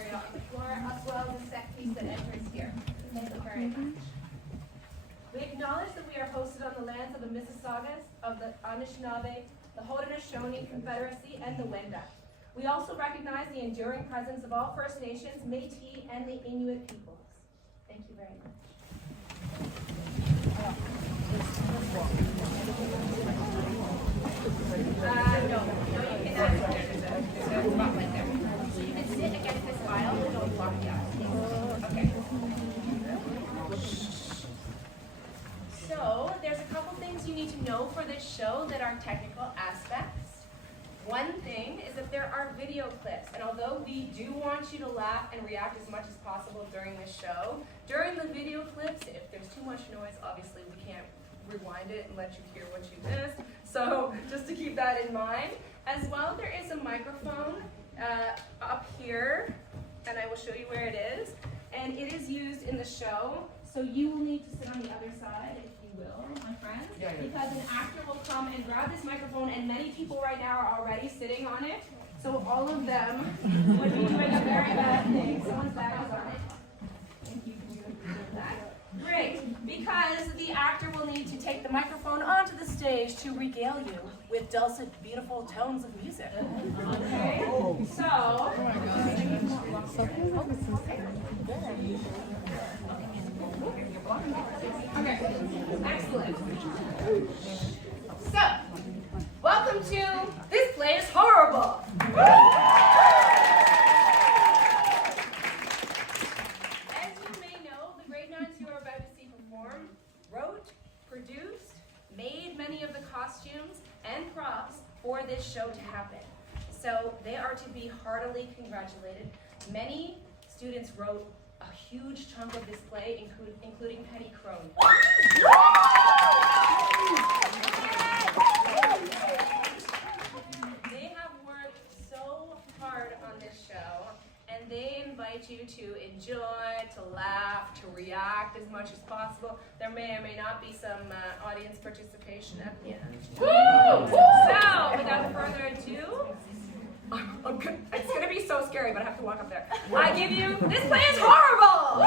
area on the floor, as well as the set piece that enters here. Thank you very much. We acknowledge that we are hosted on the lands of the Mississaugas, of the Anishinaabe, the Haudenosaunee Confederacy, and the Wendat. We also recognize the enduring presence of all First Nations, Métis, and the Inuit peoples. Thank you very much. No, you cannot. There's a spotlight there. So you can sit against this file and don't block the eye. Okay. So there's a couple things you need to know for this show that are technical aspects. One thing is that there are video clips, and although we do want you to laugh and react as much as possible during this show, during the video clips, if there's too much noise, obviously we can't rewind it and let you hear what you missed. So just to keep that in mind. As well, there is a microphone up here, and I will show you where it is. And it is used in the show, so you will need to sit on the other side, if you will, my friends, because an actor will come and grab this microphone, and many people right now are already sitting on it. So all of them would be doing a very bad thing. Someone's back is on it. Thank you for doing that. Great, because the actor will need to take the microphone onto the stage to regale you with dulcet, beautiful tones of music. Okay? So, okay, excellent. So, welcome to This Play is Horrible. As you may know, the grade 9s you are about to see perform wrote, produced, made many of the costumes and props for this show to happen. So they are to be heartily congratulated. Many students wrote a huge chunk of this play, including Penny Crone. They have worked so hard on this show, and they invite you to enjoy, to laugh, to react as much as possible. There may or may not be some audience participation at the end. Woo! So, without further ado, it's going to be so scary, but I have to walk up there. I give you, This Play is Horrible!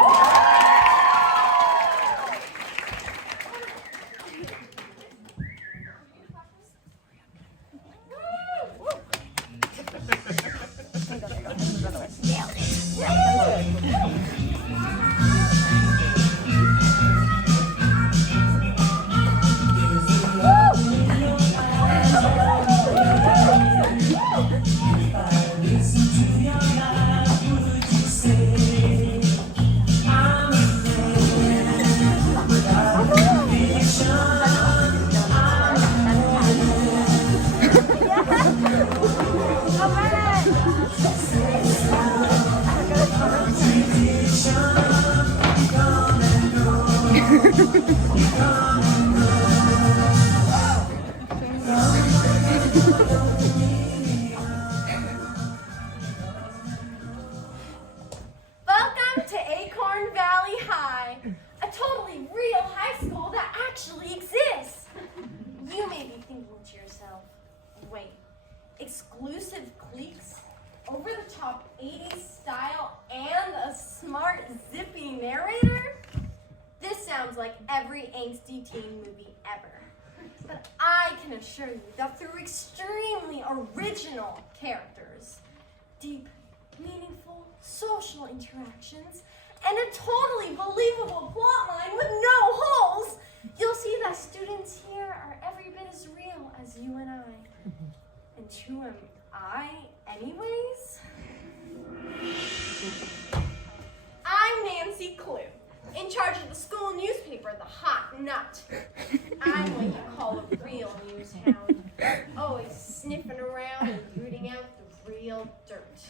Exclusive cliques, over-the-top 80s style, and a smart, zippy narrator? This sounds like every angsty teen movie ever. But I can assure you that through extremely original characters, deep, meaningful social interactions, and a totally believable plotline with no holes, you'll see that students here are every bit as real as you and I. And who am I, anyways? I'm Nancy Clue, in charge of the school newspaper, The Hot Nut. I'm what you call a real news hound, always sniffing around and rooting out the real dirt.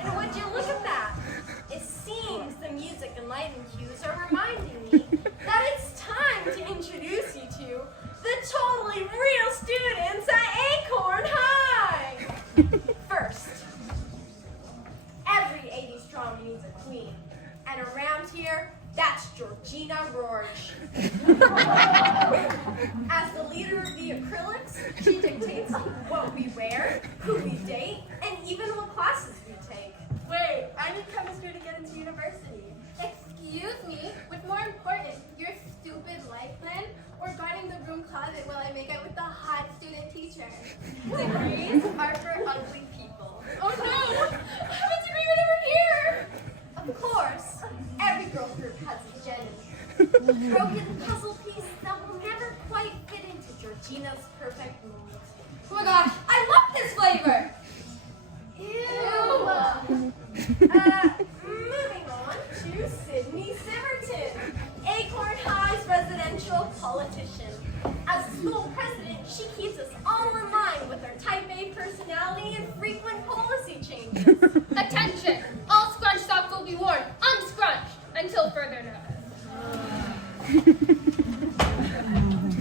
And would you look at that? It seems the music and lighting cues are reminding me that it's time to introduce you to the totally real students at Acorn High. First, every 80s strong needs a queen, and around here, that's Georgina Rourke. As the leader of the acrylics, she dictates dictates what we wear, who we date, and even what classes we take. Wait, I need chemistry to get into university. Excuse me, what's more important, your stupid life plan or guarding the room closet while I make out with the hot student teacher? Degrees are for ugly people. Oh no! I have a degree right over here! Of course, every girl group has a Jenny. Broken puzzle piece that will never quite fit into Georgina's perfect mold. Oh my gosh, I love this flavor! Ew! Moving on to Sydney Simmerton, Acorn High's residential politician. As school president, she keeps us all in line with her type A personality and frequent policy changes. Attention! All scrunch socks will be worn unscrunched until further notice.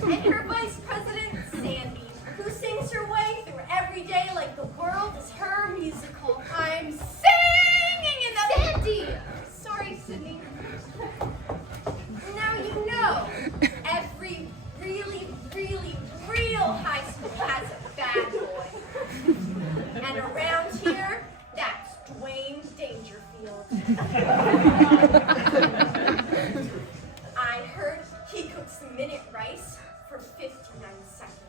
And her vice president, Sandy, who sings her way through every day like the world is her musical. I'm singing in the Sandy! Sorry, Sydney. Now you know, every really, really, real high school has a bad boy. And around here, that's Dwayne Dangerfield. I heard he cooks minute rice for 59 seconds.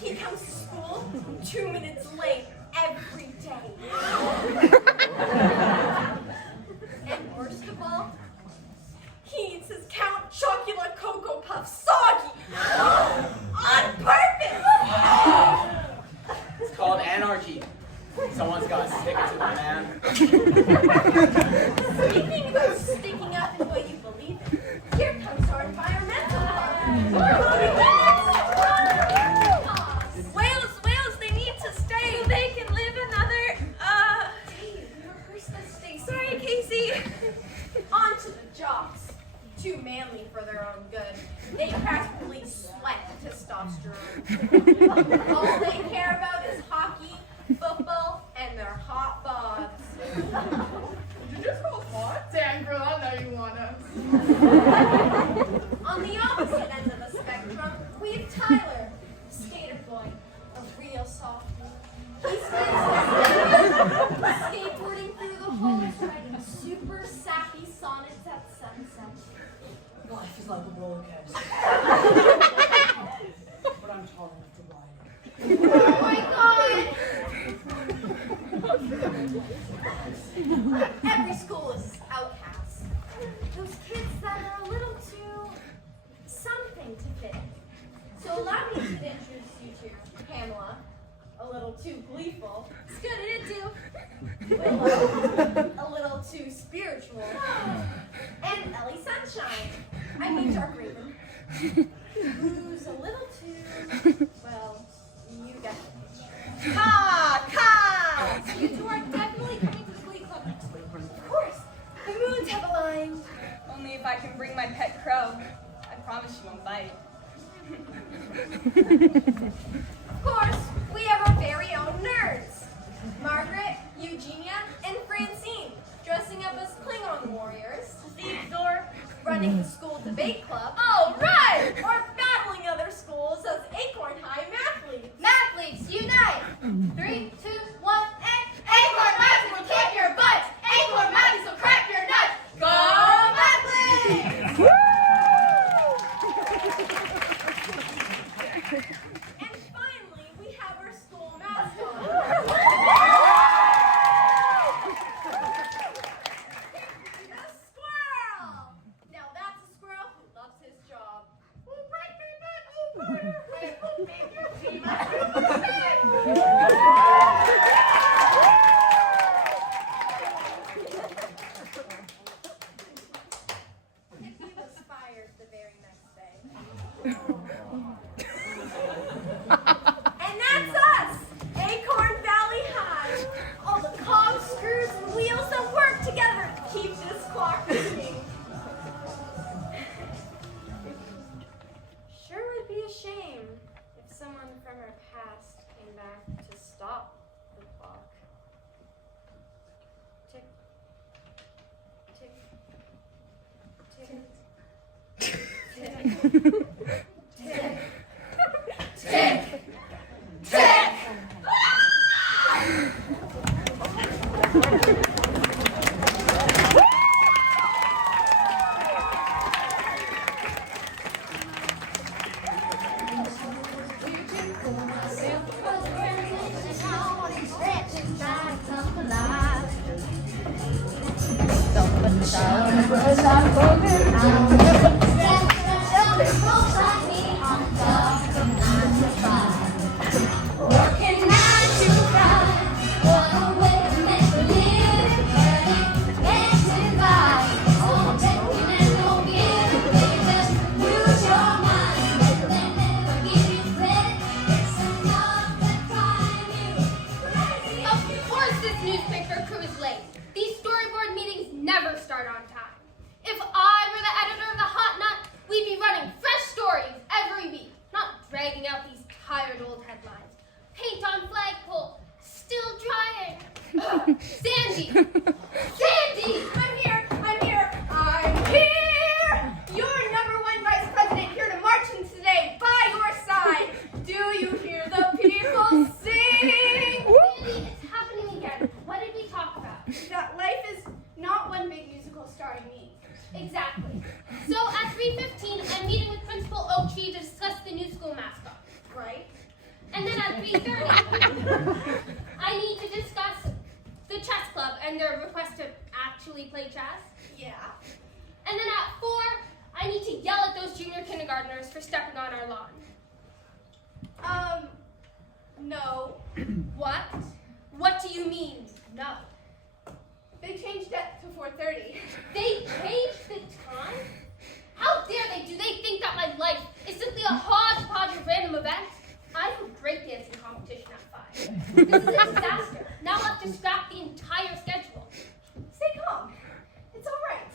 He comes to school 2 minutes late every day. And worst of all, he eats his Count Chocula Cocoa Puff soggy on purpose. It's called anarchy. Someone's got to stick it to the man. Speaking about sticking up in what you believe in, here comes our environmental Whales, they need to stay so they can live another, Dave, you rehearsed this, Stacy. sorry, Casey. On to the jocks. Too manly for their own good. They practically sweat testosterone. All they care about is hockey, football, and their hot bods. Did you just call us hot? Damn, girl, I know you want us. On the opposite end of the spectrum, we have Tyler, skater boy, a real softie. He spends skateboarding through the halls, writing super sappy sonnets at sunset. Life is like a roller coaster. But I'm tall enough to ride it. Oh my god! Every school is outcasts. Those kids that are a little too something to fit in. So allow me to introduce you to Pamela, a little too gleeful. It's good at it too. Willow, a little too spiritual. And Ellie Sunshine, I mean Dark Raven, who's a little too, well, you get it. So you two are definitely coming to the Glee Club next week. Of course, the moons have aligned. Only if I can bring my pet crow. I promise you won't bite. Of course, we have our very own nerds. Margaret, Eugenia, and Francine, dressing up as Klingon warriors. Theodore, running the school debate club. All right! Or battling other schools as Acorn High mathletes. Mathletes, unite! 3, 2, 1, and Acorn Mathletes will kick your butts! Acorn Mathletes will crack your nuts! Go Mathletes! And finally, we have our school mascot. The squirrel! Now that's a squirrel who loves his job. If you aspired the very next day. And that's us, Acorn Valley High. All the cogs, screws, and wheels that work together to keep this clock ticking. Sure would be a shame if someone from our past came back to stop the clock. Tick, tick, tick, tick, tick, Of course this newspaper crew is late. These storyboard meetings never start on time. If I were the editor of the Hot Nut, we'd be running fresh stories every week, not dragging out these tired old headlines. Paint on flagpole, still drying. Ugh, Sandy! Sandy! I'm here! I'm here! I'm here! Your number one vice president here to march in today by your side. Do you hear the people sing? Sandy, it's happening again. What did we talk about? That life is not one big musical starring me. Exactly. So at 3:15, I'm meeting with Principal Oaktree to discuss the new school mascot. Right? And then at 3:30, I need to discuss the chess club and their request to actually play chess. Yeah. And then at 4, I need to yell at those junior kindergartners for stepping on our lawn. No. What? What do you mean, no? They changed it to 4:30. They changed the time? How dare they? Do they think that my life is simply a hodgepodge of random events? I have a breakdancing competition at 5. This is a disaster. Now I'll have to scrap the entire schedule. Stay calm. It's all right.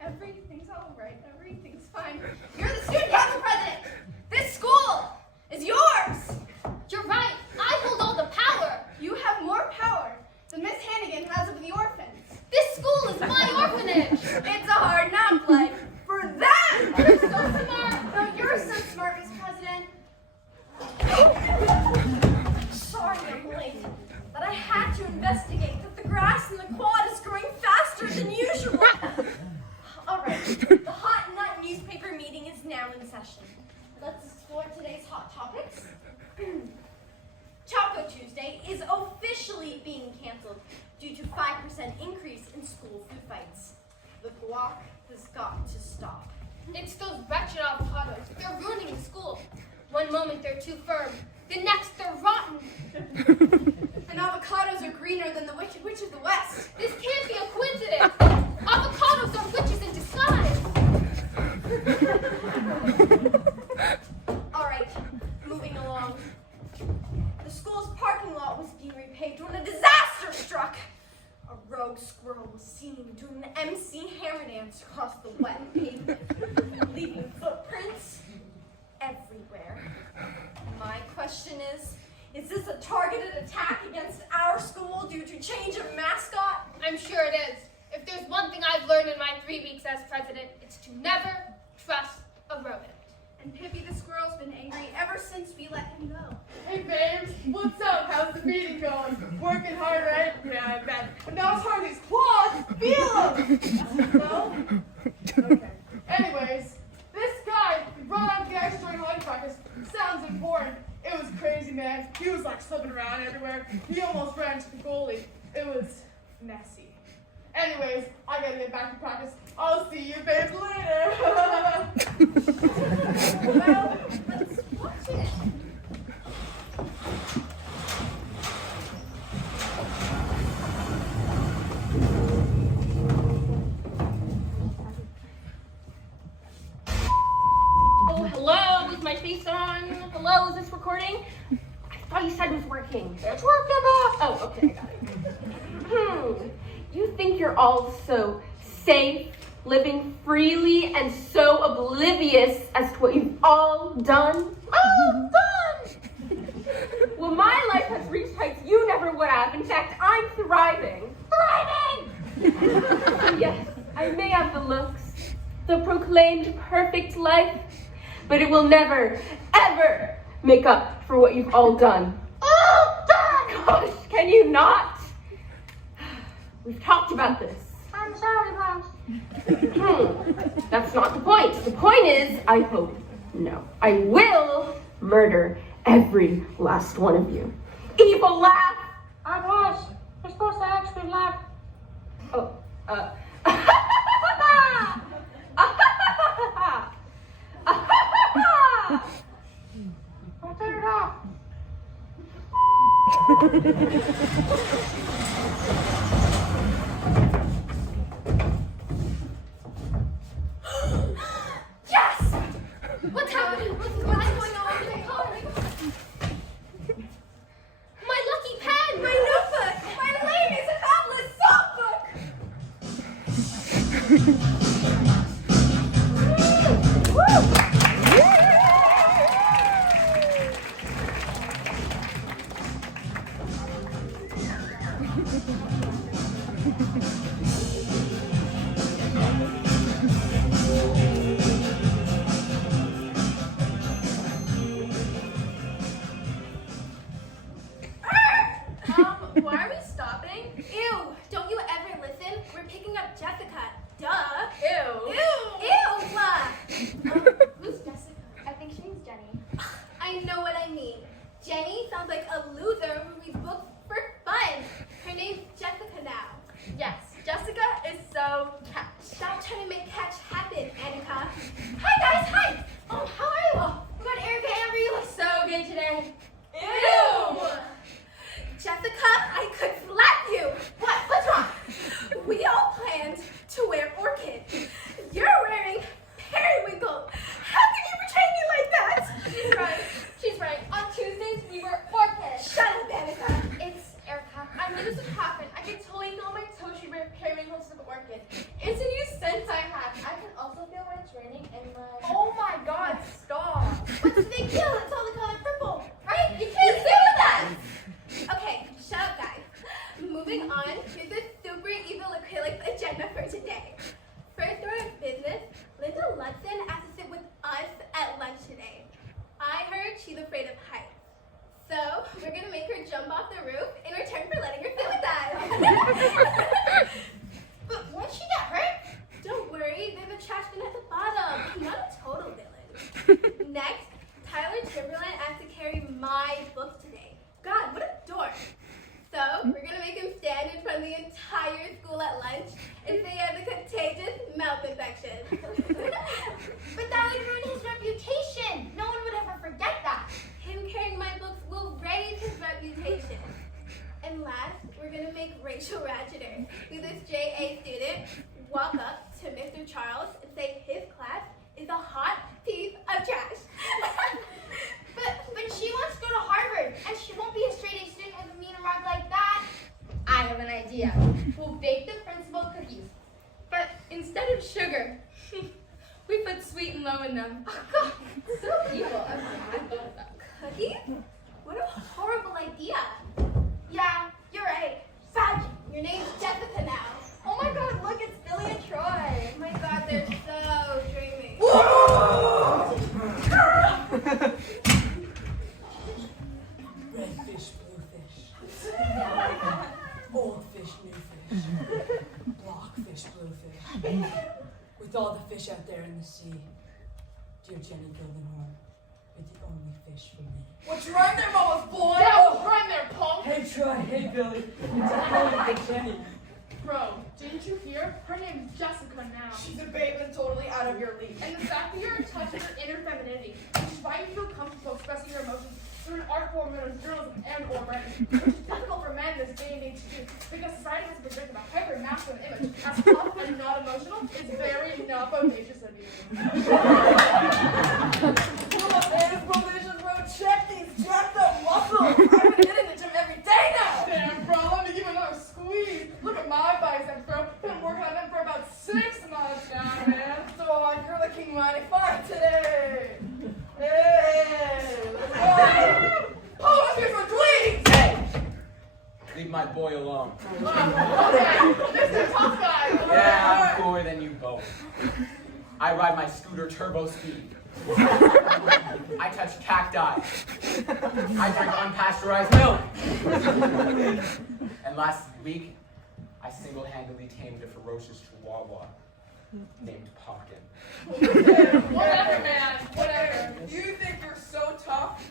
Everything's all right. Everything's fine. You're the student council president. This school is yours. You're right. I hold all the power. You have more power than Miss Hannigan has over the orphans. This school is my orphanage. It's a hard knock life for them. You're so smart. Oh, you're so smart, Miss President. Sorry I'm late, but I had to investigate that the grass in the quad is growing faster than usual. All right, the Hot Nut newspaper meeting is now in session. Let's explore today's hot topics. Choco Tuesday is officially being canceled due to 5% increase in school food fights. The guac has got to stop. It's those wretched avocados. They're ruining the school. One moment they're too firm, the next they're rotten. And avocados are greener than the witch of the West. This can't be a coincidence. Avocados are witches in disguise. All right, moving along. The school's parking lot was being repaved when a disaster struck. A rogue squirrel was seen doing the MC hammer dance across the wet pavement, leaving footprints everywhere. My question is this a targeted attack against our school due to change of mascot? I'm sure it is. If there's one thing I've learned in my 3 weeks as president, it's to never trust a rodent. And Pippi the squirrel's been angry ever since we let him go. Hey babes, what's up? How's the meeting going? Working hard, right? Yeah, I bet. But now as hard as these claws, feel them! No? Okay. Anyways, this guy brought up the ice during lunch practice. Sounds important. It was crazy, man. He was like slipping around everywhere. He almost ran to the goalie. It was messy. Anyways, I gotta get back to practice. I'll see you babes later. Well, let's watch it. Oh, hello, is my face on? Hello, is this recording? I thought you said it was working. It's working, boss. Oh, okay, I got it. You think you're all so safe, living freely, and so oblivious as to what you've all done? All done! Well, my life has reached heights you never would have. In fact, I'm thriving. Thriving! Yes, I may have the looks, the proclaimed perfect life, but it will never, ever make up for what you've all done. All done! Gosh, can you not? We've talked about this. I'm sorry, Boss. That's not the point. The point is, I hope, no, I will murder every last one of you. Evil laugh! Boss, you're supposed to actually laugh. Oh, Yes! What's happening? What's going on? My lucky pen! My notebook! My latest fabulous songbook! Woo! Why are we stopping? Ew! Don't you ever listen? We're picking up Jessica. Duh! Ew. Ew! Who's Jessica? I think she means Jenny. I know what I mean. Jenny sounds like a loser who reads books for fun. Her name's Jessica now. Yes, Jessica is so catch. Stop trying to make catch happen, Annika. Hi guys, hi! Oh, how are you? Oh, good, Erica, Amber, you look so good today. Ew! Jessica, I could slap you. What's wrong? We all planned to wear orchid. You're wearing periwinkle. How can you betray me like that? She's right. On Tuesdays, we were orchids. Shut up, Annika. It's Erica. I knew this would happen. I could totally feel my toes should wear periwinkles to the orchid. It's a new sense I have. I can also feel when it's raining and my... Oh my god, stop. What's the big deal? It's all the color purple, right? You can't stay with us. Okay, shut up, guys. Moving on to the super evil acrylic agenda for today. First order of business, Linda Ludson asked to sit with us at lunch today. I heard she's afraid of heights. So, we're gonna make her jump off the roof in return for letting her sit with us. But won't she get hurt? Don't worry, there's a trash bin at the bottom. I'm not a total villain. Next, Tyler Timberland asked to carry my book today. God, what a dork. So, we're gonna make him stand in front of the entire school at lunch and say he has a contagious mouth infection. But that would ruin his reputation. No one would ever forget that. Him carrying my books will raise his reputation. And last, we're gonna make Rachel Ratcheter, who's this JA student, walk up to Mr. Charles and say his class is a hot piece of trash. But she wants to go to Harvard, and she won't be a straight A student with a mean remark like that. I have an idea. We'll bake the principal cookies. But instead of sugar, we put sweet and low in them. Oh, God, so evil. Cookies? What a horrible idea. Yeah, you're right. Fudge, your name's Jessica now. Oh my God, look, it's Billy and Troy. Oh my God, they're so dreamy. Red fish, blue fish. Old fish, new fish. Block fish, blue fish. With all the fish out there in the sea, dear Jenny Goldenhorn, you're the only fish for me. What's right there, mama's boy? Yeah, what's right there, punk? Hey Troy, hey Billy, it's only for Jenny. Bro, didn't you hear? Her name's Jessica now. She's a babe and totally out of your league. And the fact that you're in touch with her inner femininity, which is why you feel comfortable expressing your emotions through an art form known as journalism and or writing, which is difficult for men in this day and age to do, because society has projected a hyper-masculine image as tough and not emotional is very not bodacious of you. Check these jacked up muscles. I've been hitting the gym every day now. Damn, bro, let me give another squeeze. Look at my biceps, bro. Been working on them for about 6 months now, man. So you're looking mighty fine today. Hey, let's go. Oh, let's get some tweets. Hey! Leave my boy alone. Okay, Mr. Tough Guy. Yeah, I'm cooler than you both. I ride my scooter turbo speed. I touch cacti. I drink unpasteurized milk. And last week, I single-handedly tamed a ferocious chihuahua named Pumpkin. Whatever, man. Whatever. You think you're so tough?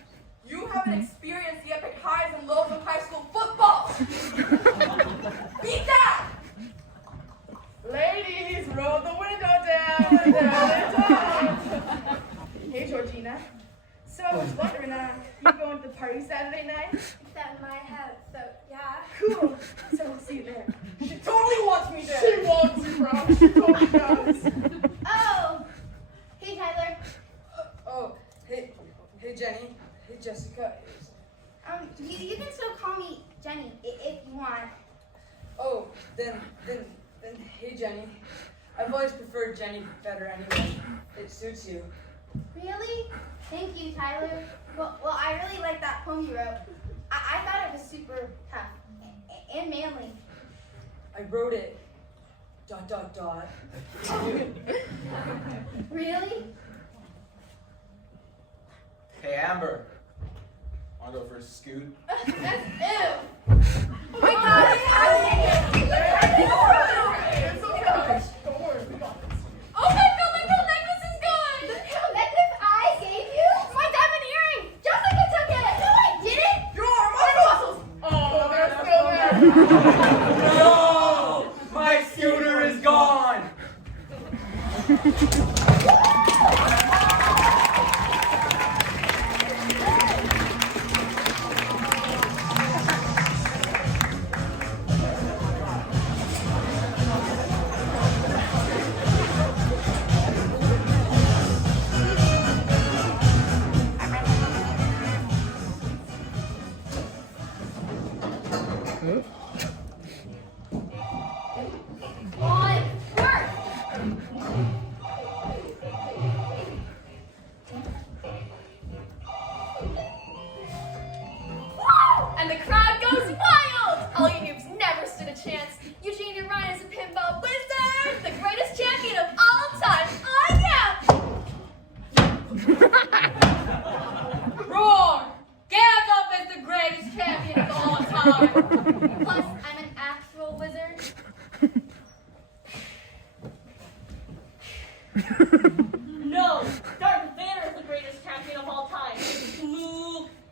You haven't experienced the epic highs and lows of high school football. Beat that! Ladies, roll the window down. Hey, Georgina. So I was wondering, you going to the party Saturday night? It's at my house, so yeah. Cool. So we'll see you there. She totally wants me there. She wants you, bro. She totally does. Oh! Hey, Tyler. Oh, hey Jenny. Hey Jessica. You can still call me Jenny if you want. Oh, then, hey Jenny. I've always preferred Jenny better anyway. It suits you. Really? Thank you, Tyler. Well, I really like that poem you wrote. I thought it was super tough and manly. I wrote it. ... Really? Hey, Amber. Wanna go for a scoot? That's ew. Oh my God! It's okay. Don't worry, we got this. Oh my God! My pearl necklace is gone. The pearl necklace I gave you? My diamond earring. Jessica took it. No, I didn't. Your muscles. Oh, they're still there. No! My scooter is gone! On work. And the crowd goes wild! All you noobs never stood a chance. Eugene and Ryan is a pinball wizard! The greatest champion of all time! Wrong! Gandalf is the greatest champion of all time. Plus, I'm an actual wizard. No, Darth Vader is the greatest champion of all time.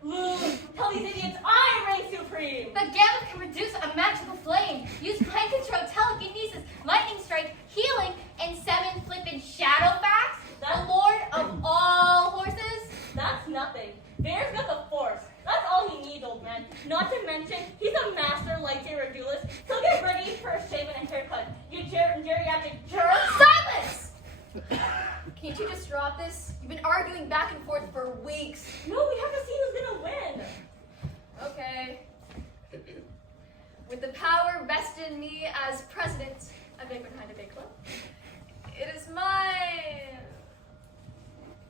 Luke, tell these idiots I reign supreme. But Gandalf can produce a magical flame, use mind control, telekinesis, lightning strike, healing, and 7 flippin' shadow facts. The lord of all horses. That's nothing. Vader's got the Force. That's all he needs, old man. Not to mention, he's a master lightsaber duelist. So get ready for a shave and a haircut. You geriatric jerk. Silence! Can't you just drop this? You've been arguing back and forth for weeks. No, we have to see who's gonna win. Okay. With the power vested in me as president of Big Behind a Big Club, it is my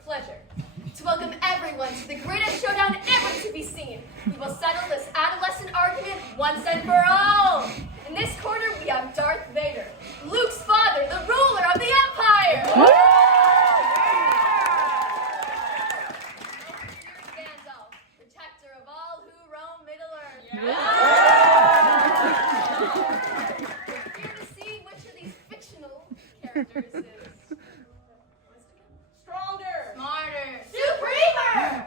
pleasure to welcome everyone to the greatest showdown ever to be seen. We will settle this adolescent argument once and for all. In this corner, we have Darth Vader, Luke's father, the ruler of the Empire. Here's Gandalf, protector of all who roam Middle-earth. Here to see which of these fictional characters is Stronger. smarter. Supremer!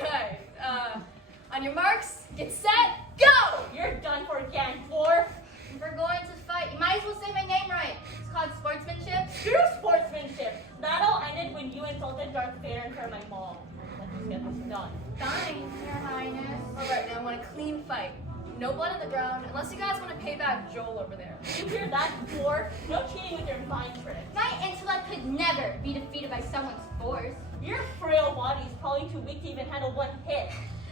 Right. On your marks, get set, go! You're done for, Gandalf. If we're going to fight, you might as well say my name right. It's called sportsmanship. True sportsmanship. That all ended when you insulted Darth Vader in front of my mom. Let's just get this done. Fine, Your Highness. Alright, now I want a clean fight. No blood on the ground, unless you guys want to pay back Joel over there. You hear that, dwarf? No cheating with your mind tricks. My intellect could never be defeated by someone's force. Your frail body is probably too weak to even handle one hit.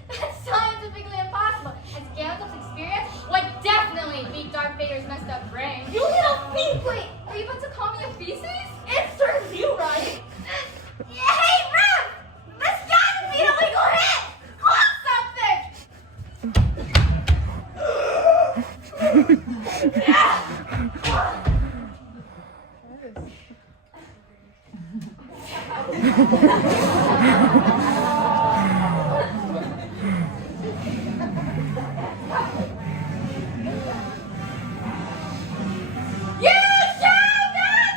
That's scientifically impossible, as Gandalf's experience would definitely beat Darth Vader's messed up brain. You little thief! Wait, are you about to call me a feces? It serves you right. Hey, Rev! This gotta be a legal hit! Call something! You shall not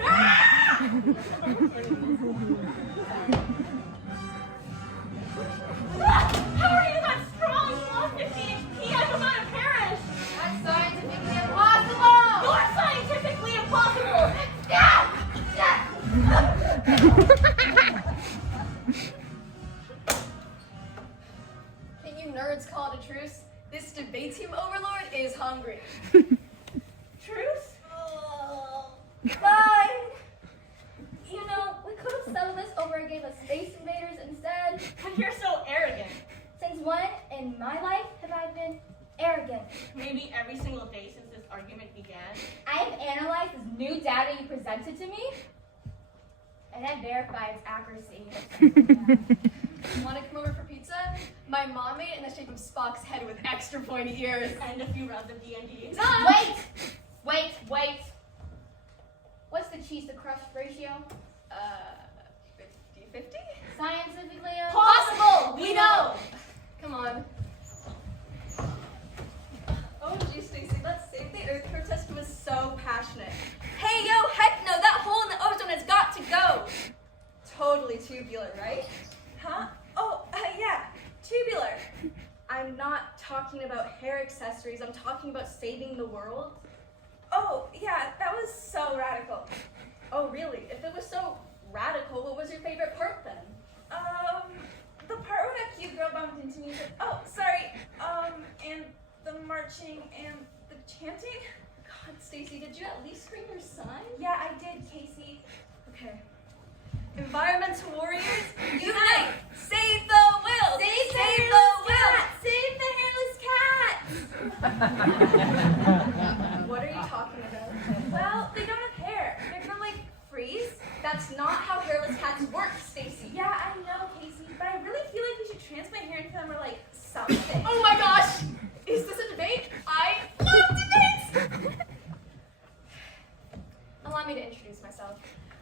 pass! birds called a truce. This debate team overlord is hungry. Truce? Fine. You know, we could have settled this over a game of Space Invaders instead. But you're so arrogant. Since when in my life have I been arrogant? Maybe every single day since this argument began. I have analyzed this new data you presented to me, and I verified its accuracy. Want to come over for pizza? My mom made it in the shape of Spock's head with extra pointy ears. And a few rounds of D&D. Wait. What's the cheese to crust ratio? 50-50? Scientifically Possible! We know! Come on. Oh, gee, Stacey, that Save the Earth protest was so passionate. Hey, yo, heck no, that hole in the ozone has got to go! Totally tubular, right? Huh? Oh, yeah, tubular. I'm not talking about hair accessories, I'm talking about saving the world. Oh, yeah, that was so radical. Oh, really? If it was so radical, what was your favorite part then? The part where that cute girl bumped into me said, oh, sorry, and the marching and the chanting? God, Stacey, did you at least scream your sign? Yeah, I did, Casey. Okay. Environmental warriors, unite! Save the whales! Save the whales! Save the hairless cats! What are you talking about? Well, they don't have hair. They're gonna, like, freeze. That's not how hairless cats work, Stacey. Yeah, I know, Casey, but I really feel like we should transplant hair into them or, like, something. Oh my gosh! Is this a debate? I love debates! Allow me to introduce myself.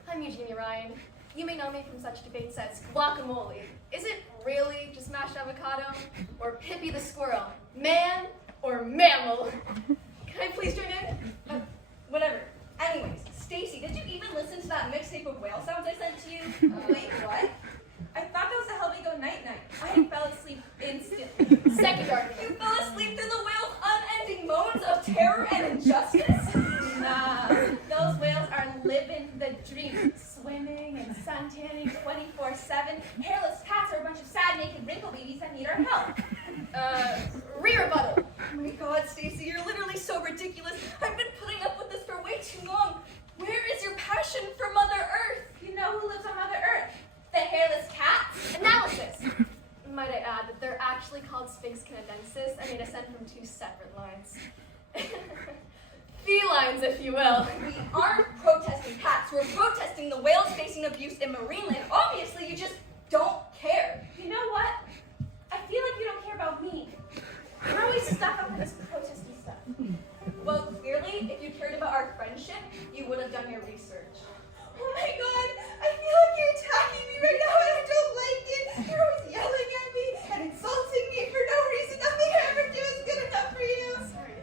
I'm Eugenia Ryan. You may know me from such debates as guacamole. Is it really just mashed avocado? Or Pippi the squirrel? Man or mammal? Can I please join in? Whatever. Anyways, Stacey, did you even listen to that mixtape of whale sounds I sent to you? Wait, what? I thought that was to help me go night-night. I fell asleep instantly. Second argument. You fell asleep through the whale's unending moans of terror and injustice? Nah, those whales are living the dream. Swimming and suntanning 24/7. Hairless cats are a bunch of sad, naked wrinkle babies that need our help. Re-rebuttal. Oh my God, Stacey, you're literally so ridiculous. I've been putting up with this for way too long. Where is your passion for Mother Earth? You know who lives on Mother Earth? The hairless cats. Analysis. Might I add that they're actually called Sphinx canadensis and they descend from two separate lines. Felines, if you will. We aren't protesting cats. We're protesting the whales facing abuse in marine land. Obviously, you just don't care. You know what? I feel like you don't care about me. You're always stuck up with this protesting stuff. Well, clearly, if you cared about our friendship, you would have done your research. Oh my God! I feel like you're attacking me right now and I don't like it. You're always yelling at me and insulting me for no reason. Nothing I ever do is good enough for you. Sorry,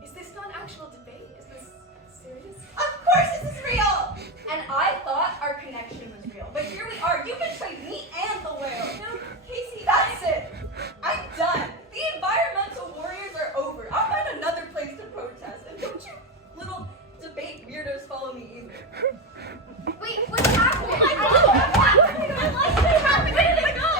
is this not an actual debate? Is this serious? Of course this is real! And I thought our connection was real. But here we are. You betrayed me and the whale. No, Casey, that's it. I'm done. The environmental warriors are over. I'll find another place to protest. And don't you little debate weirdos follow me either. Wait, what's happening? Oh my God! My lightsaber! Where did it go?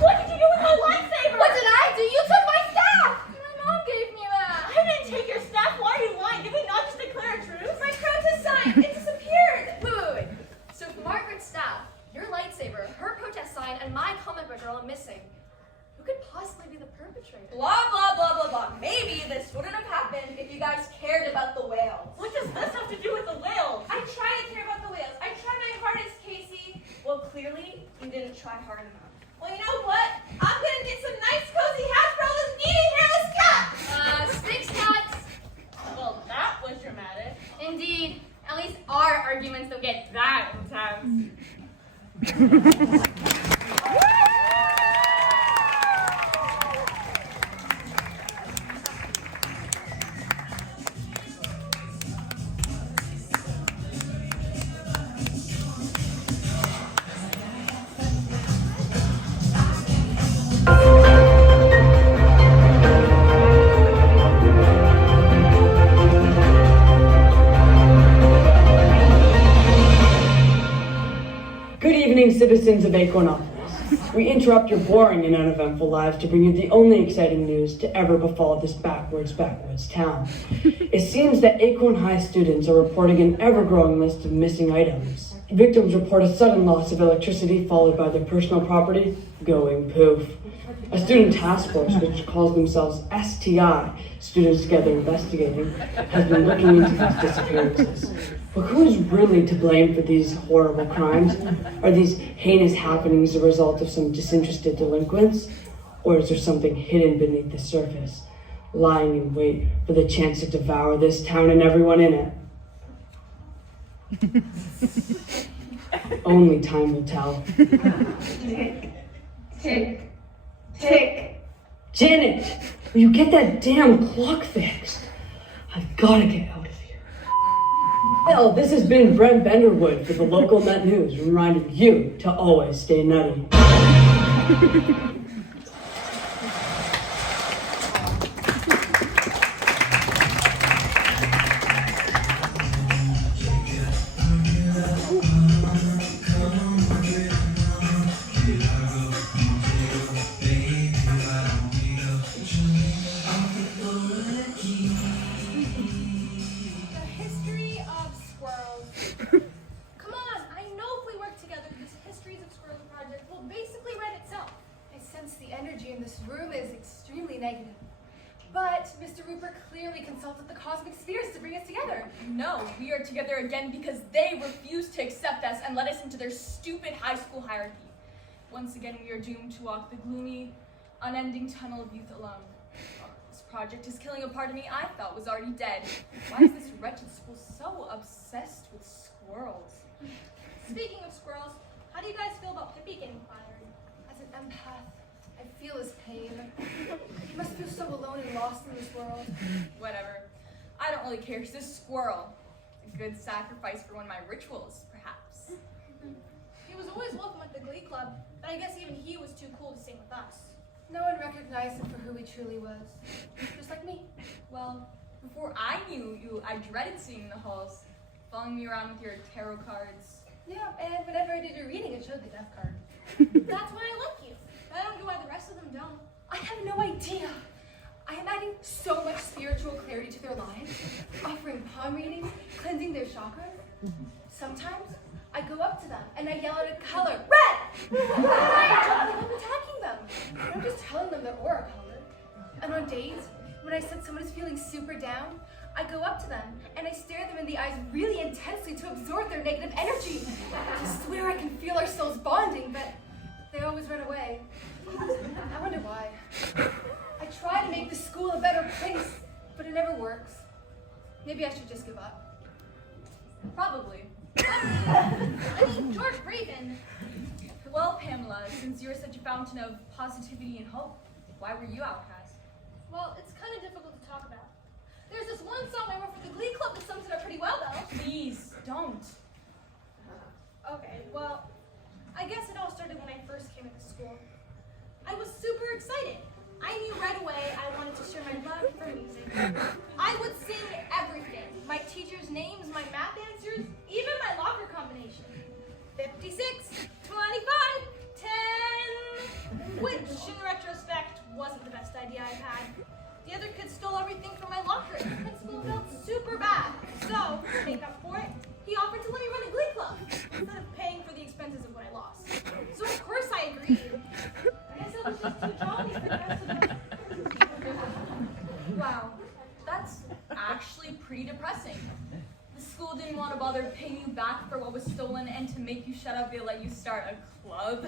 What did you do with my lightsaber? What did I do? You took my staff! My mom gave me that. I didn't take your staff. Why are you lying? Did we not just declare a truce? My protest sign! It disappeared! Wait. So Margaret's staff, your lightsaber, her protest sign, and my comic book are all missing. Who could possibly be the perpetrator? Blah, blah, blah, blah, blah. Maybe this wouldn't have happened if you guys cared about the whales. What does this have to do with the whales? I try to care about the whales. I try my hardest, Casey. Well, clearly, you didn't try hard enough. Well, you know what? I'm gonna get some nice, cozy hats for all those needy hairless cats! Sphinx cats! Well, that was dramatic. Indeed. At least our arguments don't get that intense. Good evening, citizens of Equinopolis. We interrupt your boring and uneventful lives to bring you the only exciting news to ever befall this backwoods town. It seems that Acorn High students are reporting an ever-growing list of missing items. Victims report a sudden loss of electricity followed by their personal property going poof. A student task force, which calls themselves STI, Students Together Investigating, has been looking into these disappearances. But who is really to blame for these horrible crimes? Are these heinous happenings a result of some disinterested delinquents? Or is there something hidden beneath the surface, lying in wait for the chance to devour this town and everyone in it? Only time will tell. Tick, tick, tick. Janet, will you get that damn clock fixed? I've gotta get out of here. Well, this has been Brent Benderwood for the Local Nut News, reminding you to always stay nutty. No, we are together again because they refuse to accept us and let us into their stupid high school hierarchy. Once again, we are doomed to walk the gloomy, unending tunnel of youth alone. This project is killing a part of me I thought was already dead. Why is this wretched school so obsessed with squirrels? Speaking of squirrels, how do you guys feel about Pippi getting fired? As an empath, I feel his pain. He must feel so alone and lost in this world. Whatever. I don't really care. He's a squirrel. A good sacrifice for one of my rituals, perhaps. He was always welcome at the Glee Club, but I guess even he was too cool to sing with us. No one recognized him for who he truly was. Just like me. Well, before I knew you, I dreaded seeing in the halls, following me around with your tarot cards. Yeah, and whenever I did your reading, it showed the death card. That's why I like you. But I don't get why the rest of them don't. I have no idea. I am adding so much spiritual clarity to their lives, offering palm readings, cleansing their chakras. Sometimes I go up to them and I yell out a color, red! I'm attacking them. I'm just telling them their aura color. And on days when I sense someone is feeling super down, I go up to them and I stare them in the eyes really intensely to absorb their negative energy. I swear I can feel our souls bonding, but they always run away. I wonder why. I try to make the school a better place, but it never works. Maybe I should just give up. Probably. I mean, George Raven. Well, Pamela, since you're such a fountain of positivity and hope, why were you outcast? Well, it's kind of difficult to talk about. There's this one song I wrote for the Glee Club that sums it up pretty well, though. Please, don't. Okay, well, I guess it all started when I first came into school. I was super excited. I knew right away I wanted to share my love for music. I would sing everything. My teacher's names, my math answers, even my locker combination. 56, 25, 10, which in retrospect wasn't the best idea I've had. The other kids stole everything from my locker and the principal felt super bad. So, to make up for it, he offered to let me run a Glee Club instead of paying for the expenses of what I lost. So of course I agreed. I guess I was just too jolly for the rest of them. Wow, that's actually pretty depressing. The school didn't want to bother paying you back for what was stolen, and to make you shut up, they let you start a club.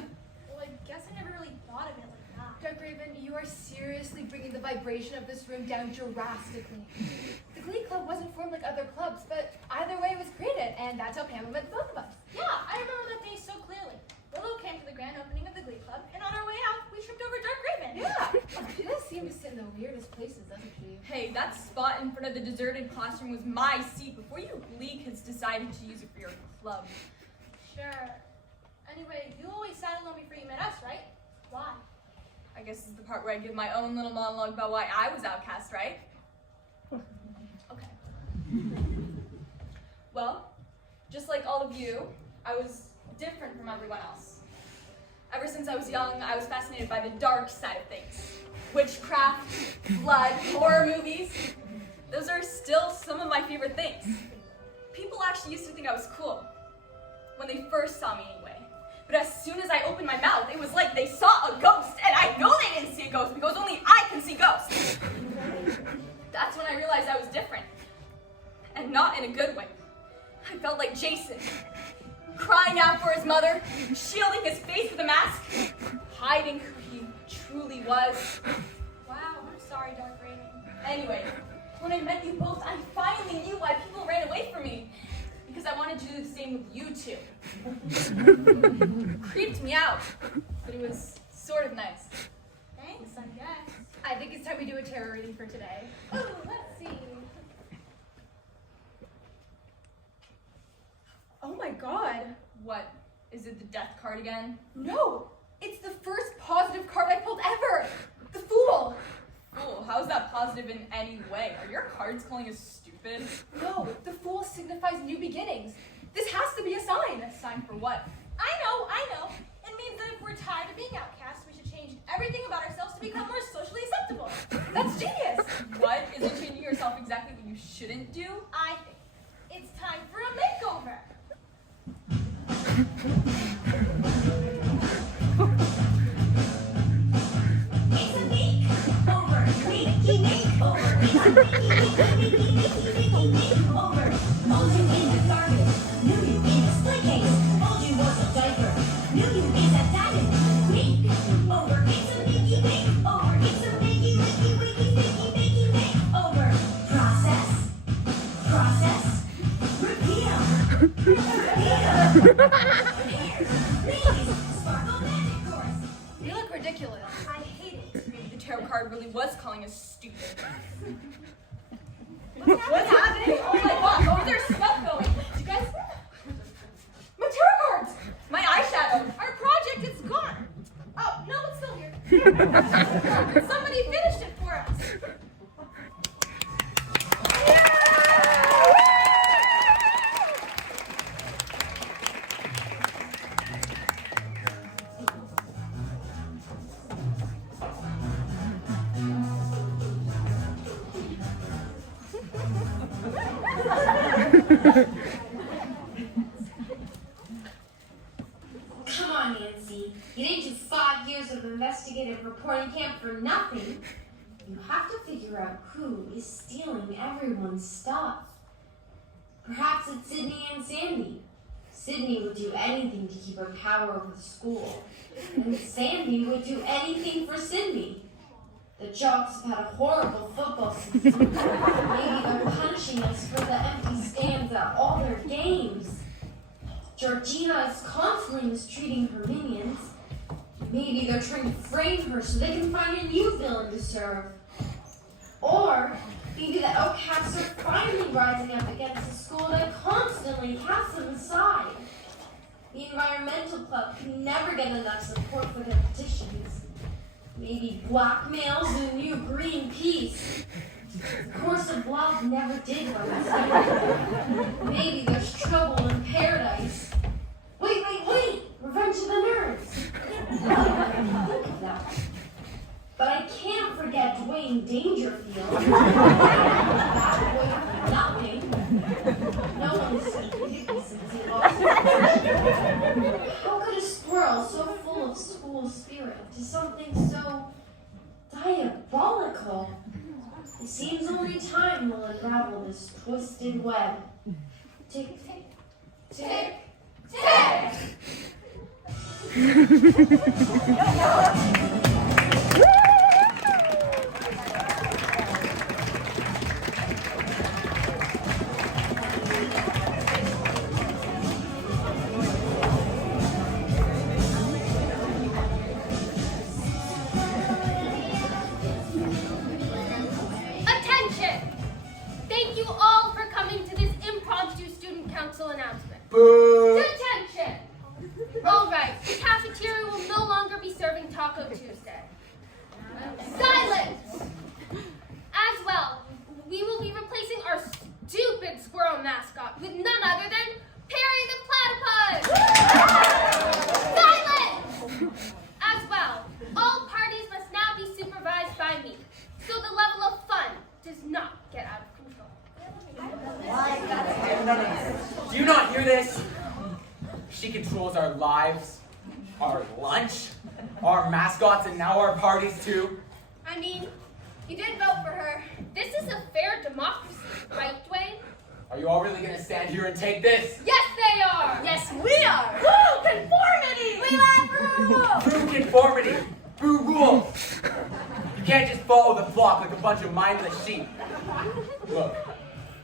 Well, I guess I never really thought of it like that. Dark Raven, you are seriously bringing the vibration of this room down drastically. The Glee Club wasn't formed like other clubs, but either way it was created, and that's how Pamela met both of us. Yeah, I remember that day so clearly. Willow came to the grand opening of the Glee Club, and on our way out, we tripped over Dark Raven. Yeah, she does seem to sit in the weirdest places, doesn't she? Hey, that spot in front of the deserted classroom was my seat before you Glee kids decided to use it for your club. Sure. Anyway, you always sat alone before you met us, right? Why? I guess this is the part where I give my own little monologue about why I was outcast, right? Okay. Well, just like all of you, I was different from everyone else. Ever since I was young, I was fascinated by the dark side of things. Witchcraft, blood, horror movies. Those are still some of my favorite things. People actually used to think I was cool. When they first saw me anyway. But as soon as I opened my mouth, it was like they saw a ghost, and I know they didn't see a ghost because only I can see ghosts. That's when I realized I was different. And not in a good way. I felt like Jason, crying out for his mother, shielding his face with a mask, hiding who he truly was. Wow, I'm sorry, Dark Raven. Anyway, when I met you both, I finally knew why people ran away from me. Because I wanted to do the same with you two. Creeped me out, but it was sort of nice. Thanks, I guess. I think it's time we do a tarot reading for today. Oh, let's see. Oh my god. What? Is it the death card again? No, it's the first positive card I pulled ever. The Fool. Fool, how is that positive in any way? Are your cards calling us stupid? No, the Fool signifies new beginnings. This has to be a sign. A sign for what? I know. It means that if we're tired of being outcasts, we should change everything about ourselves to become more socially acceptable. That's genius. What? Isn't changing yourself exactly what you shouldn't do? I think it's time for a makeover. It's a makeover. Makey makeover. It's a makey makeover. Mold you in the garbage. Knew you in a split case. Mold you was a diaper. Knew you is a diamond. Makeover. It's a makey makeover. It's a makey makeover. Process. Repeat 'em. Sparkle magic course. You look ridiculous. I hate it. Maybe the tarot card really was calling us stupid. What's happening? Oh my gosh, oh, there's stuff going. You guys... My tarot cards! My eyeshadow! Our project is gone. Oh, no, it's still here. Somebody finished it for us. Come on, Nancy. You didn't do 5 years of investigative reporting camp for nothing. You have to figure out who is stealing everyone's stuff. Perhaps it's Sydney and Sandy. Sydney would do anything to keep her power over the school. And Sandy would do anything for Sydney. The Jocks have had a horrible football season. Maybe they're punishing us for the empty stands at all their games. Georgina is constantly mistreating her minions. Maybe they're trying to frame her so they can find a new villain to serve. Or maybe the outcasts are finally rising up against a school that constantly casts them aside. The environmental club can never get enough support for their petitions. Maybe blackmail's the new Greenpeace. Of course, the blog never did what I said. Maybe there's trouble in paradise. Wait! Revenge of the Nerds. I didn't think of that. But I can't forget Dwayne Dangerfield. Bad boy for nothing. No one's seen Piggy since he lost his position. How could a squirrel so full of school spirit do something so diabolical? It seems only time will unravel this twisted web. Tick, tick, tick, tick! Attention! Thank you all for coming to this impromptu student council announcement. Boo! Attention! All right, the cafeteria will no longer be serving tacos As well, all parties must now be supervised by me, so the level of fun does not get out of control. No. Do you not hear this? She controls our lives, our lunch, our mascots, and now our parties too. I mean, you did vote for her. This is a fair democracy, right, Dwayne? Are you all really gonna stand here and take this? Yes, they are! Yes, we are. Woo! Conformity! We love her. True conformity, true rules. You can't just follow the flock like a bunch of mindless sheep. Look,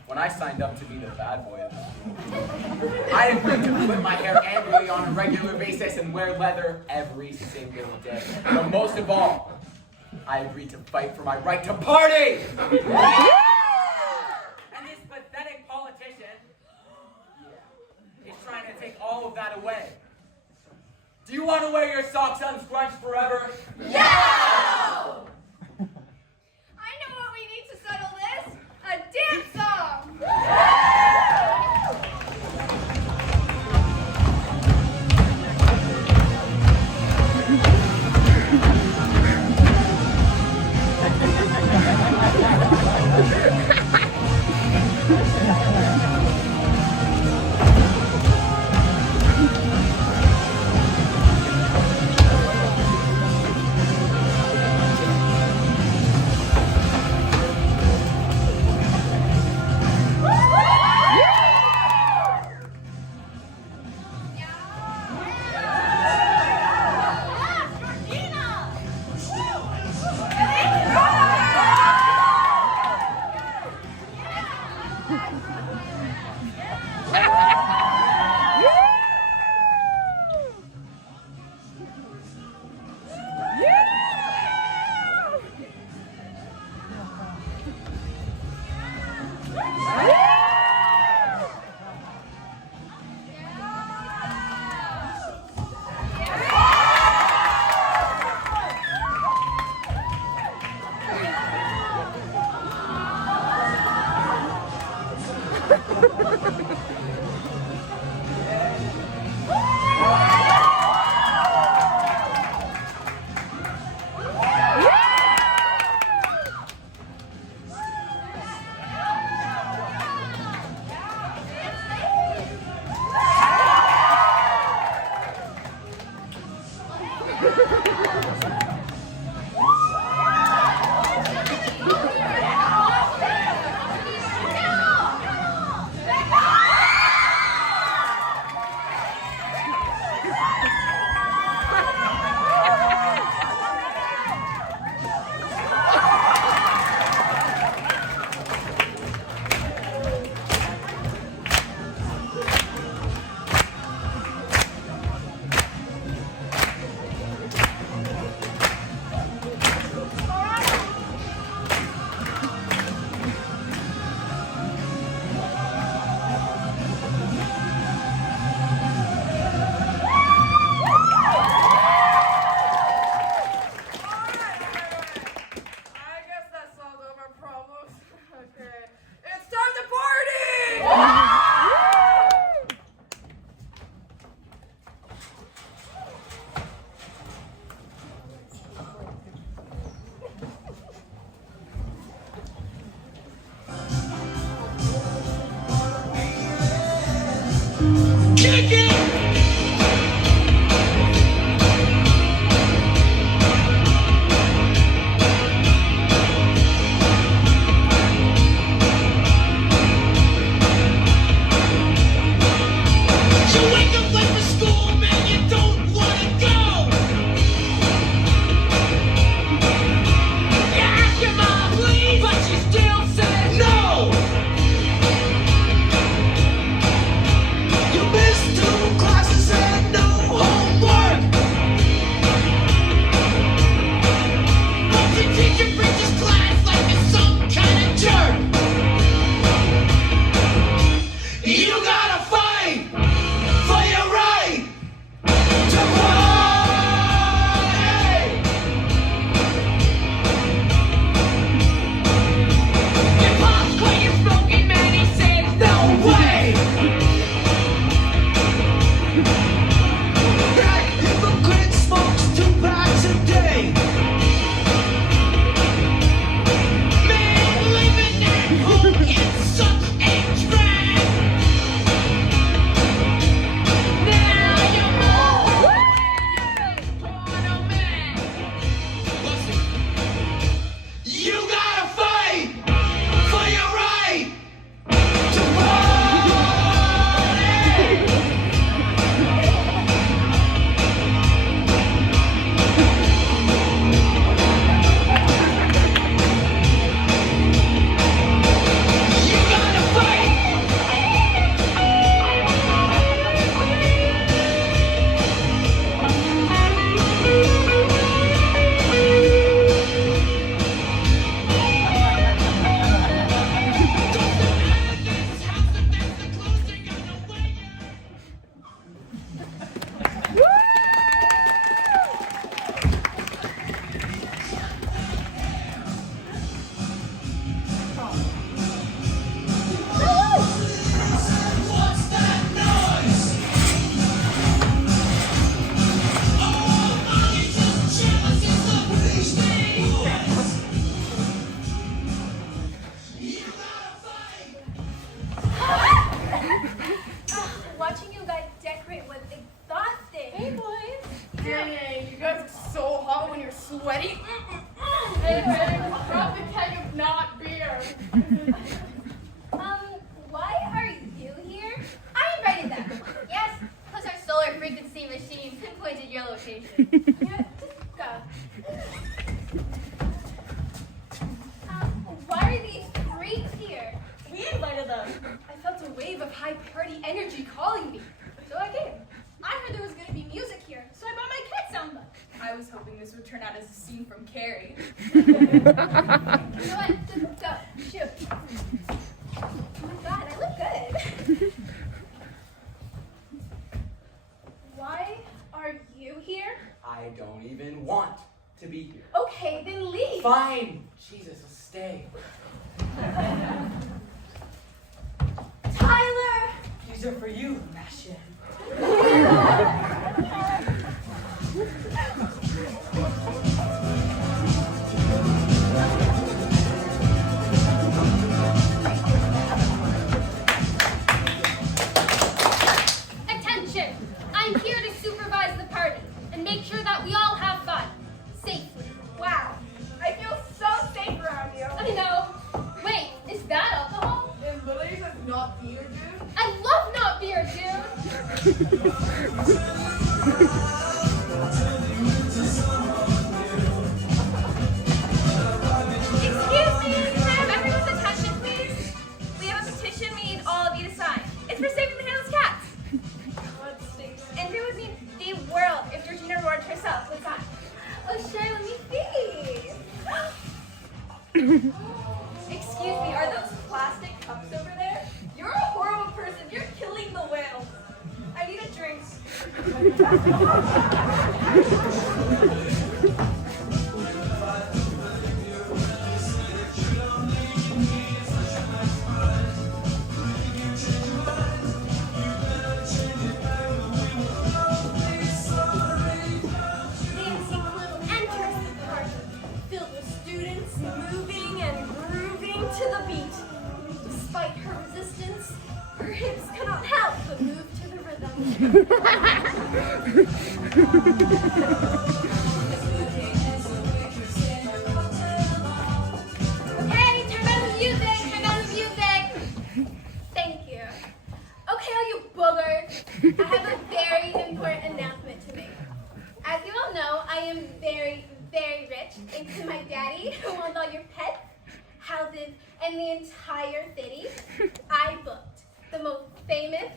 when I signed up to be the bad boy of the school, I agreed to flip my hair angrily on a regular basis and wear leather every single day. But most of all, I agreed to fight for my right to party! And this pathetic politician is trying to take all of that away. Do you want to wear your socks unscrunched forever? I know what we need to settle this. A dance song. Watching you guys decorate was exhausting. Hey, boys. Dang, you guys are so hot when you're sweaty. Hey, drop the keg of not beer. Why are you here? I invited them. Yes, plus our solar frequency machine pinpointed your location. Yeah, just go. Why are these freaks here? We invited them. I felt a wave of high party energy calling me, so I came. I heard there was going to be music here, so I brought my cat soundbite. I was hoping this would turn out as a scene from Carrie. You know what? Just go. Shoot. Oh my god, I look good. Why are you here? I don't even want to be here. Okay, then leave. Fine. Jesus, I'll stay. Tyler! These are for you, Masha. Attention! I'm here to supervise the party and make sure that we all have fun. Safely. Wow, I feel so safe around you. I know. Wait, is that alcohol? And literally says not beer, dude. I love not beer, dude. Excuse me, can I have everyone's attention, please? We have a petition we need all of you to sign. It's for saving the handless cats. And it would mean the world if Georgina Rourke herself would sign. Oh, sure, let me see. Excuse me, are those plastic cups over there? You're a horrible person. You're killing the whale. I need a drink. Nancy Clue enters the party, filled with students moving and grooving to the beat. Despite her resistance, her hips cannot help but move to the rhythm. Okay, turn on the music. Turn on the music. Thank you. Okay, all you boogers, I have a very important announcement to make. As you all know, I am very, very rich, thanks to my daddy, who owns all your pets, houses, and the entire city. I booked the most famous,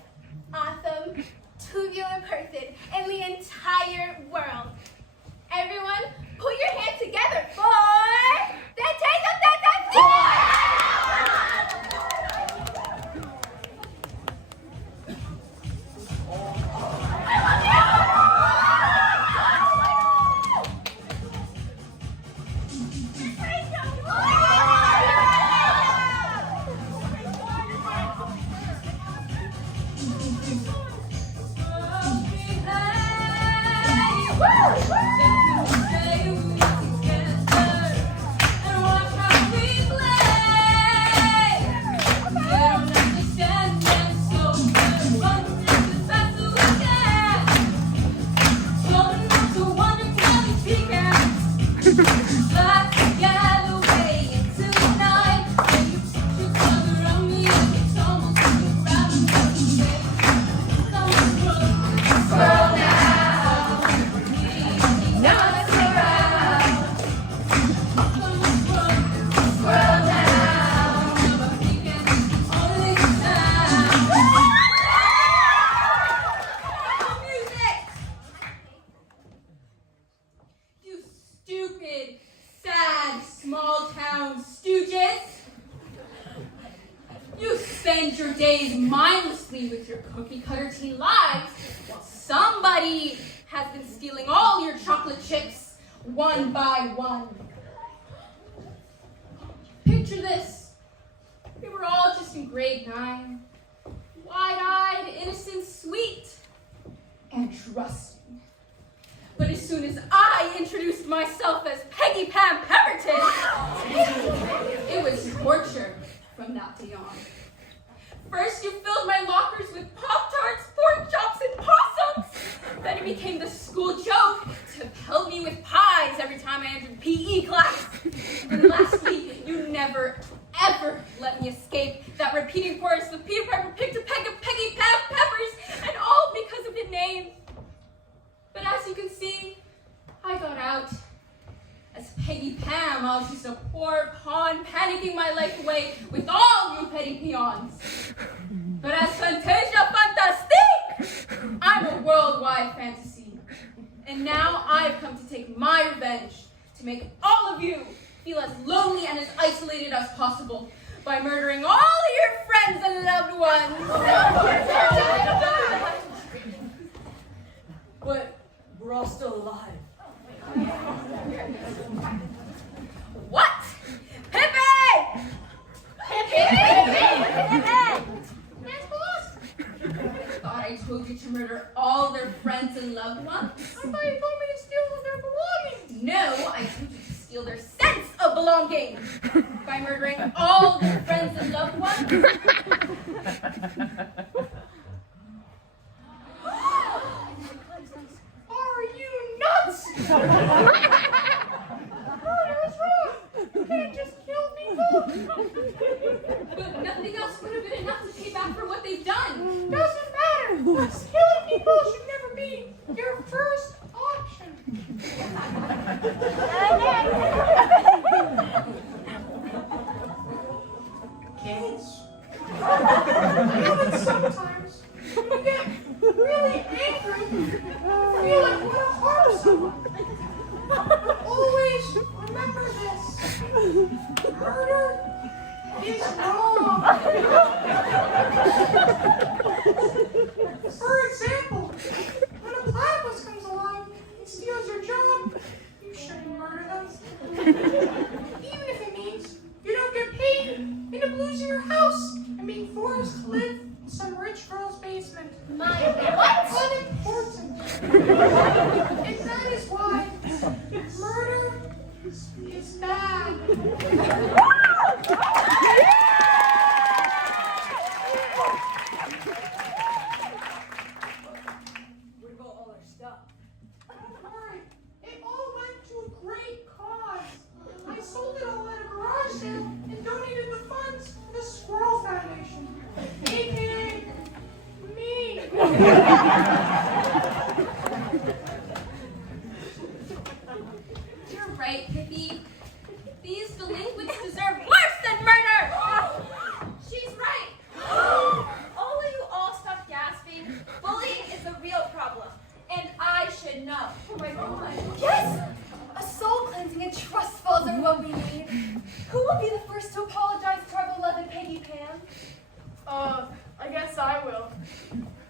awesome, tubular person in the entire world. Everyone, put your hands together for Fantasia You stupid, sad, small-town stooges. You spend your days mindlessly with your cookie-cutter teen lives while somebody has been stealing all your chocolate chips one by one. Picture this. We were all just in grade 9, wide-eyed, innocent, sweet, and trusting. But as soon as I introduced myself as Peggy Pam Pemberton, it was torture from that day on. First, you filled my lockers with Pop-Tarts, pork chops, and possums. Then it became the school joke to pelt me with pies every time I entered PE class. And lastly, you never, ever let me escape that repeating chorus of Peter Piper picked a peck of Peggy Pam Peppers, and all because of the name. But as you can see, I got out. As Peggy Pam, I was just a poor pawn panicking my life away with all you petty peons. But as Fantasia Fantastique, I'm a worldwide fantasy. And now I've come to take my revenge, to make all of you feel as lonely and as isolated as possible by murdering all your friends and loved ones. But we're all still alive. What? Pippi! Thought I told you to murder all their friends and loved ones? I thought you told me to steal their belongings. No, I told you to steal their sense of belonging by murdering all their friends and loved ones. Are you nuts? Murder is wrong. You can't just kill people. But nothing else would have been enough to pay back for what they've done. Doesn't matter. Killing people should never be your first option. Kids, I know that sometimes you get really angry, feel like you want to harm someone. But always remember this: murder is wrong. For example, when a platypus comes along and steals your job, you shouldn't murder them. Even if it means you don't get paid, end up losing your house and being forced to live in some rich girl's basement. What's unimportant? And that is why murder is bad. What about all our stuff? Don't worry, it all went to a great cause. I sold it all at a garage sale and donated the funds to the Squirrel Foundation, aka me. You're right, Pippi. These delinquents deserve worse than murder! She's right. All of you all stop gasping. Bullying is the real problem, and I should know. Oh my God. Yes! A soul cleansing and trust falls are what we need. Who will be the first to apologize to our beloved Peggy Pam? I guess I will.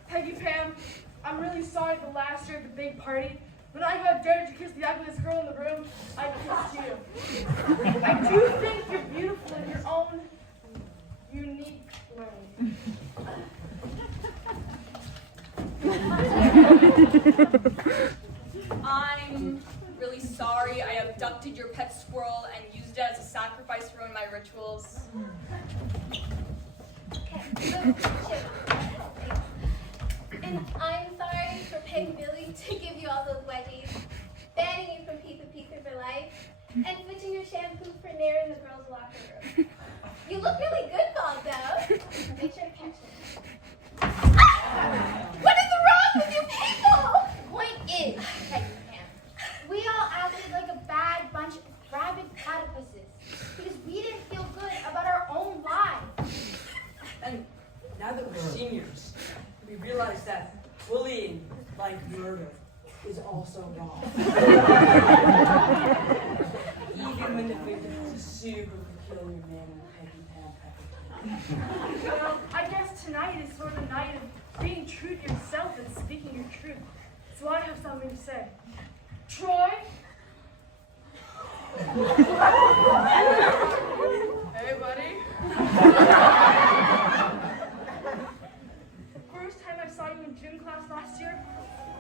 Peggy Pam, I'm really sorry the last year at the big party. When I got dared to kiss the ugliest girl in the room, I kissed you. I do think you're beautiful in your own unique way. I'm really sorry I abducted your pet squirrel and used it as a sacrifice for one of my rituals. And I'm sorry for paying Billy to give you all those wedgies, banning you from Pizza Pizza for life, and switching your shampoo for Nair in the girls' locker room. You look really good, Bob, though. Make sure to catch it. What is wrong with you people? Point is, Peggy Pam, we all acted like a bad bunch of rabid platypuses because we didn't feel good about our own lives. And now that we're seniors, we realize that bullying, like murder, is also wrong. Even when the victim is a super peculiar man and Peggy Pam Pepper. Well, I guess tonight is sort of a night of being true to yourself and speaking your truth. So I have something to say. Troy, Hey, buddy. First time I saw you in gym class last year,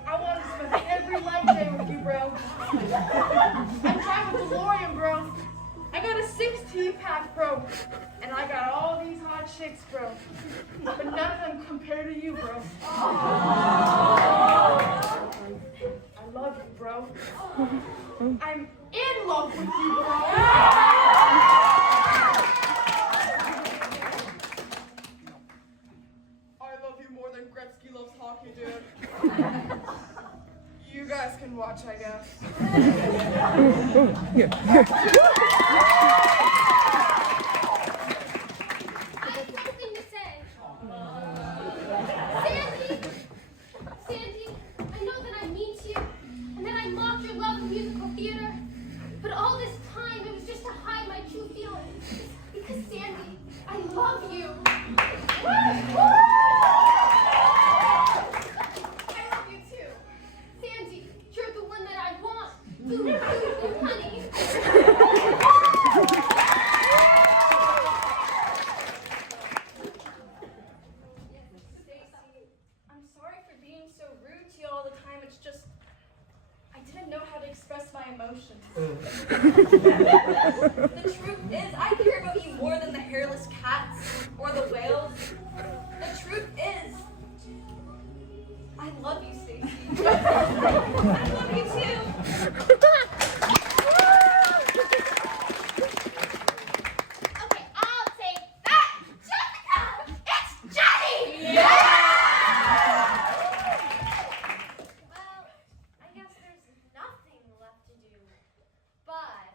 I wanted to spend every leg day with you, bro. I drive a DeLorean, bro. I got a 16-pack, bro. And I got all these hot chicks, bro. But none of them compare to you, bro. I love you, bro. I'm in love with you, bro. I love you more than Gretzky loves hockey, dude. You guys can watch, I guess. I have something to say. Sandy, I know that I'm mean to you, and that I mocked your love of musical theater, but all this time it was just to hide my true feelings. Because Sandy, I love you. I love you too. Sandy, you're the one that I want. Ooh, honey. Stacy, I'm sorry for being so rude to you all the time. It's just, I didn't know how to express my emotions. The truth is, I care about you more than the hairless cats or the whales. The truth is, I love you, Stacy. I love you too. Okay, I'll take that. Jessica, it's Jenny. Well, I guess there's nothing left to do, but.